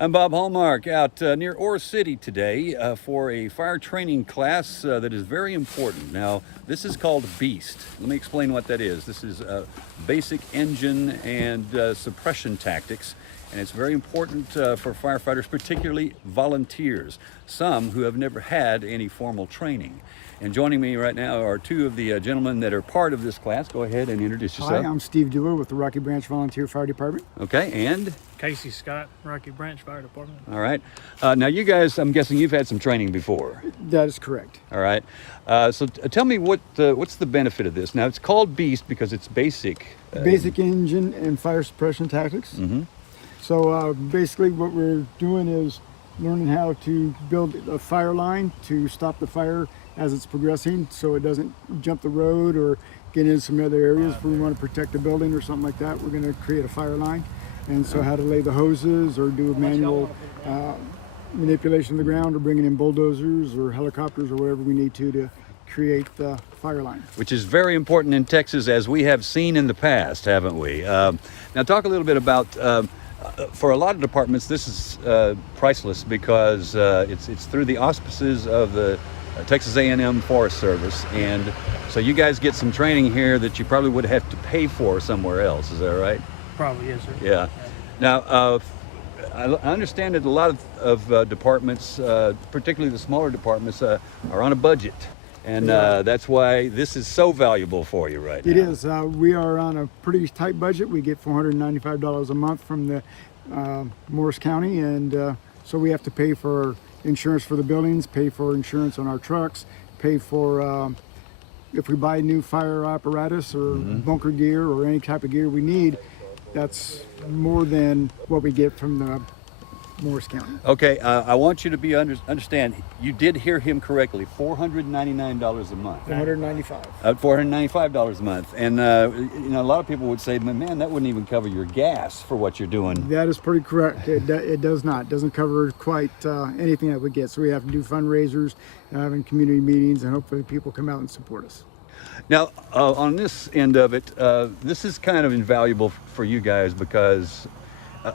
I'm Bob Hallmark out near Ore City today for a fire training class that is very important. Now, this is called B.E.A.S.T. Let me explain what that is. This is basic engine and suppression tactics, and it's very important for firefighters, particularly volunteers, some who have never had any formal training. And joining me right now are two of the gentlemen that are part of this class. Go ahead and introduce yourself. Hi, I'm Steve Dewar with the Rocky Branch Volunteer Fire Department. Okay, and? Casey Scott, Rocky Branch Fire Department. All right. Now you guys, I'm guessing you've had some training before. That is correct. All right. So tell me what's the benefit of this? Now it's called B.E.A.S.T. because it's basic. Basic engine and fire suppression tactics. Mm-hmm. So basically what we're doing is learning how to build a fire line to stop the fire as it's progressing so it doesn't jump the road or get in some other areas where we want to protect a building or something like that. We're going to create a fire line. And so how to lay the hoses or do a manual manipulation of the ground or bringing in bulldozers or helicopters or whatever we need to create the fire line. Which is very important in Texas, as we have seen in the past, haven't we? Now talk a little bit about, for a lot of departments, this is priceless because it's through the auspices of the Texas A&M Forest Service, and so you guys get some training here that you probably would have to pay for somewhere else. Is that right? Probably, yes, sir. Yeah. Now, I understand that a lot of departments, particularly the smaller departments, are on a budget, and that's why this is so valuable for you right now. It is. We are on a pretty tight budget. We get $495 a month from the Morris County, and so we have to pay for insurance for the buildings, pay for insurance on our trucks, pay for if we buy new fire apparatus or bunker gear or any type of gear we need. That's more than what we get from the Morris County. Okay, I want you to understand, you did hear him correctly, $499 a month. $495. $495 a month. And you know, a lot of people would say, man, that wouldn't even cover your gas for what you're doing. That is pretty correct. It does not. It doesn't cover quite anything that we get. So we have to do fundraisers, having community meetings, and hopefully people come out and support us. Now, on this end of it, this is kind of invaluable for you guys because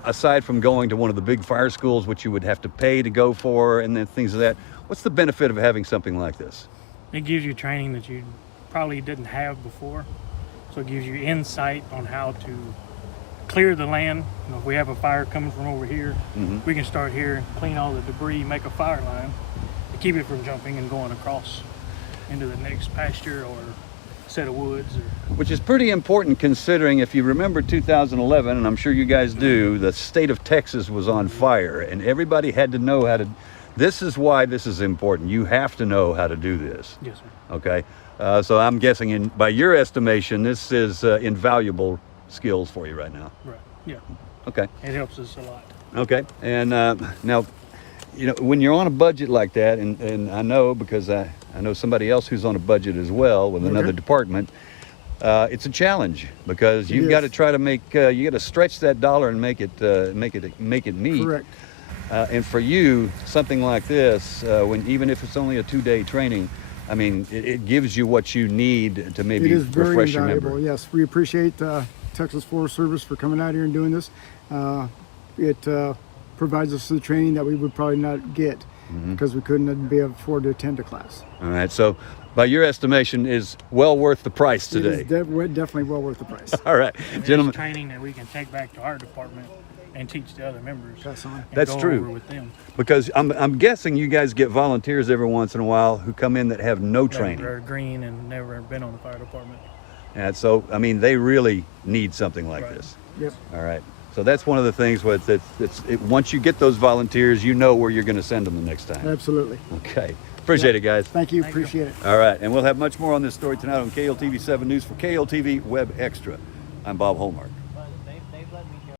aside from going to one of the big fire schools, which you would have to pay to go for, and then things of that, what's the benefit of having something like this? It gives you training that you probably didn't have before. So it gives you insight on how to clear the land. You know, if we have a fire coming from over here, we can start here and clean all the debris, make a fire line to keep it from jumping and going across into the next pasture or set of woods. Which is pretty important considering, if you remember 2011, and I'm sure you guys do, the state of Texas was on fire and everybody had to know how to, this is why this is important. You have to know how to do this. Yes, sir. Okay, so I'm guessing by your estimation, this is invaluable skills for you right now. Right, yeah. Okay. It helps us a lot. Okay, and now, you know, when you're on a budget like that, and I know because I know somebody else who's on a budget as well with another department, it's a challenge because you've got to try to make, you got to stretch that dollar and make it meet. Correct. And for you, something like this, even if it's only a 2-day training, I mean, it gives you what you need to maybe refresh your memory. Yes, we appreciate Texas Forest Service for coming out here and doing this. It provides us the training that we would probably not get because we couldn't be able to afford to attend a class. All right, so by your estimation, is well worth the price today. It is definitely well worth the price. All right, gentlemen. It's training that we can take back to our department and teach the other members. Pass on. That's true. Over with them. Because I'm guessing you guys get volunteers every once in a while who come in that have no training. They're green and never been on the fire department. And so, I mean, they really need something like this. Yep. All right. So that's one of the things with once you get those volunteers, you know where you're going to send them the next time. Absolutely. Okay. Appreciate it, guys. Thank you. Appreciate it. All right. And we'll have much more on this story tonight on KLTV 7 News for KLTV Web Extra. I'm Bob Hallmark.